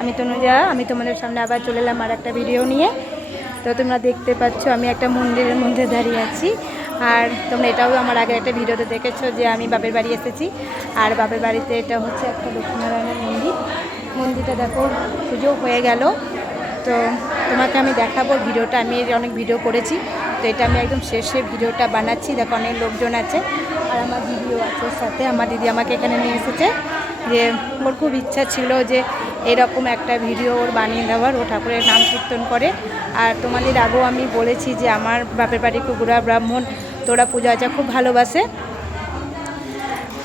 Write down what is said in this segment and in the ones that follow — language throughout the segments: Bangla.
আমি তনুজা, আমি তোমাদের সামনে আবার চলে এলাম আর একটা ভিডিও নিয়ে। তো তোমরা দেখতে পাচ্ছ আমি একটা মন্দিরের মধ্যে দাঁড়িয়ে আছি। আর তোমরা এটাও আমার আগের একটা ভিডিওতে দেখেছ যে আমি বাপের বাড়ি এসেছি। আর বাপের বাড়িতে এটা হচ্ছে একটা লক্ষ্মীনারায়ণের মন্দির। মন্দিরটা দেখো, পুজো হয়ে গেল। তো তোমাকে আমি দেখাবো ভিডিওটা আমি অনেক ভিডিও করেছি। তো এটা আমি একদম শেষে ভিডিওটা বানাচ্ছি। দেখো অনেক লোকজন আছে। আর আমার দিদিও আছে সাথে। আমার দিদি আমাকে এখানে নিয়ে এসেছে যে, ওর খুব ইচ্ছা ছিল যে এরকম একটা ভিডিও ওর বানিয়ে দেওয়ার, ও ঠাকুরের নাম কীর্তন করে। আর তোমাদের আগেও আমি বলেছি যে আমার বাপের বাড়ি কুকুরা ব্রাহ্মণ তোরা পূজা আচা খুব ভালোবাসে।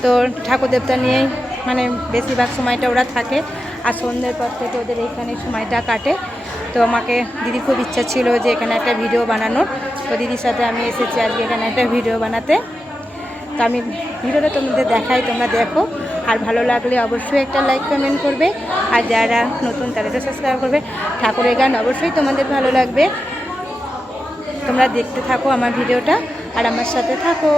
তো ঠাকুর দেবতা নিয়েই মানে বেশিরভাগ সময়টা ওরা থাকে, আর সন্ধ্যের পর থেকে ওদের এইখানে সময়টা কাটে। তো আমাকে দিদি খুব ইচ্ছা ছিল যে এখানে একটা ভিডিও বানানোর, তো দিদির সাথে আমি এসেছি আজকে এখানে একটা ভিডিও বানাতে। তো আমি ভিডিওটা তোমাদের দেখাই, তোমরা দেখো। আর ভালো লাগলে অবশ্যই একটা লাইক কমেন্ট করবে। আর যারা নতুন, তাদেরকে সাবস্ক্রাইব করবে। ঠাকুরের গান অবশ্যই তোমাদের ভালো লাগবে। তোমরা দেখতে থাকো আমার ভিডিওটা। আর আমার সাথে থাকো।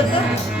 真的还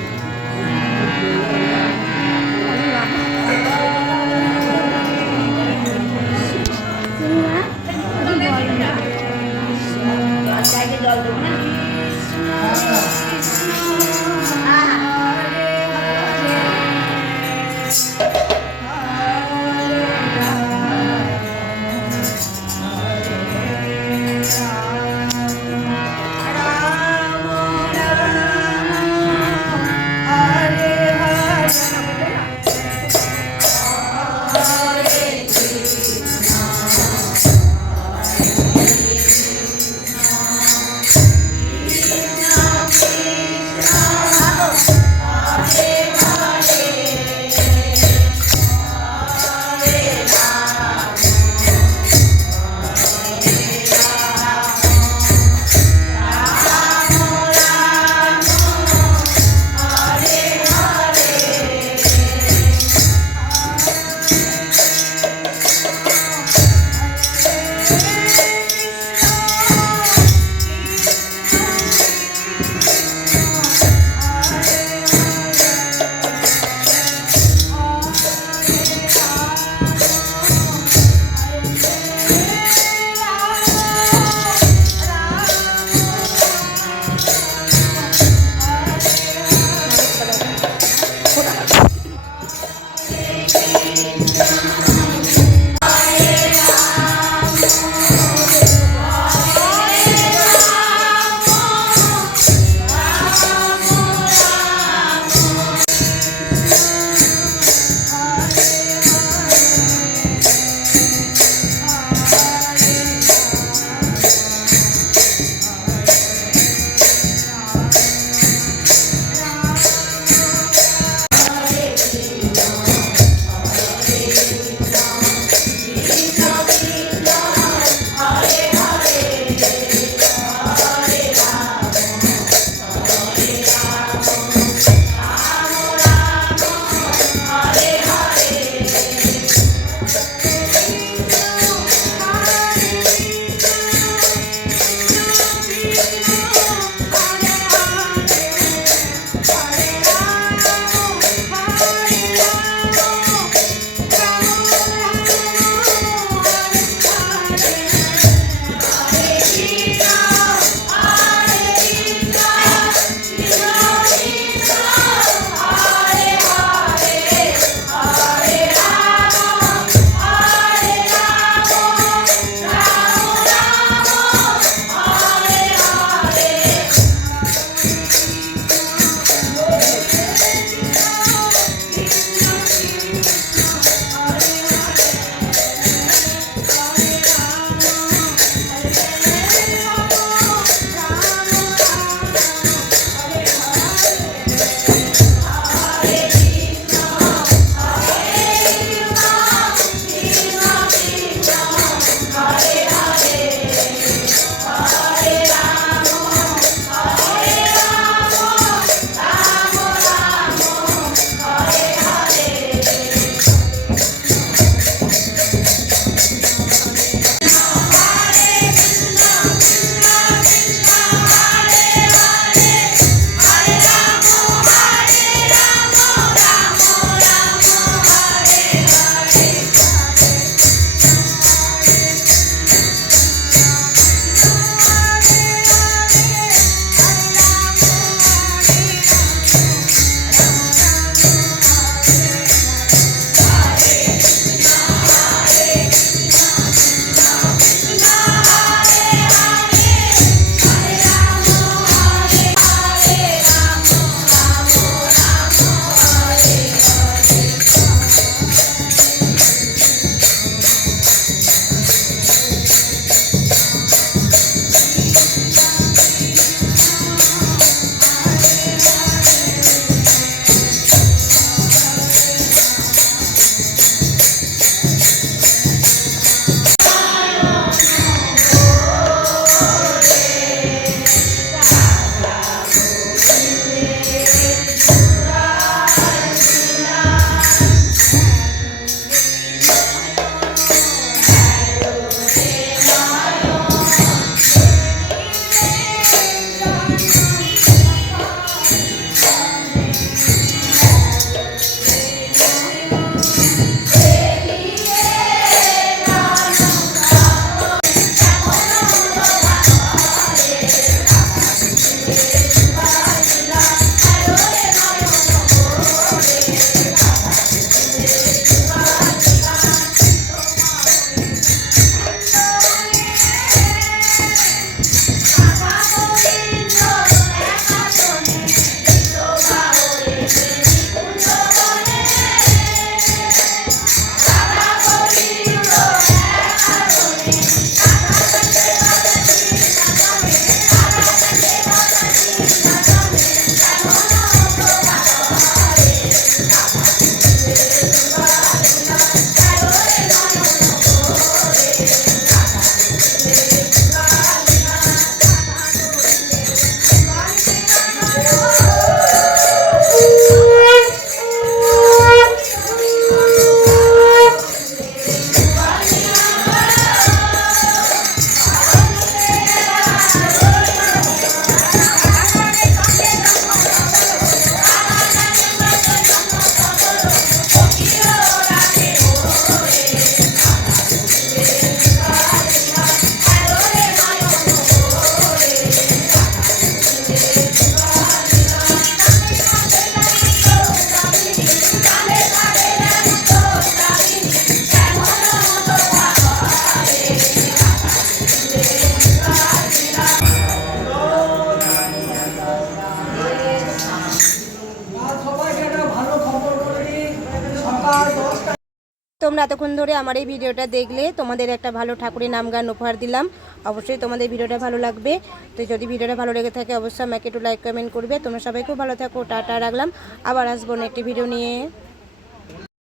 এতক্ষণ ধরে আমার এই ভিডিওটা দেখলে, তোমাদের একটা ভালো ঠাকুরের নাম গান উপহার দিলাম। অবশ্যই তোমাদের ভিডিওটা ভালো লাগবে। তো যদি ভিডিওটা ভালো লেগে থাকে, অবশ্যই আমাকে একটু লাইক কমেন্ট করবে। তোমরা সবাই খুব ভালো থাকো। টাটা, রাখলাম। আবার আসব না একটি ভিডিও নিয়ে।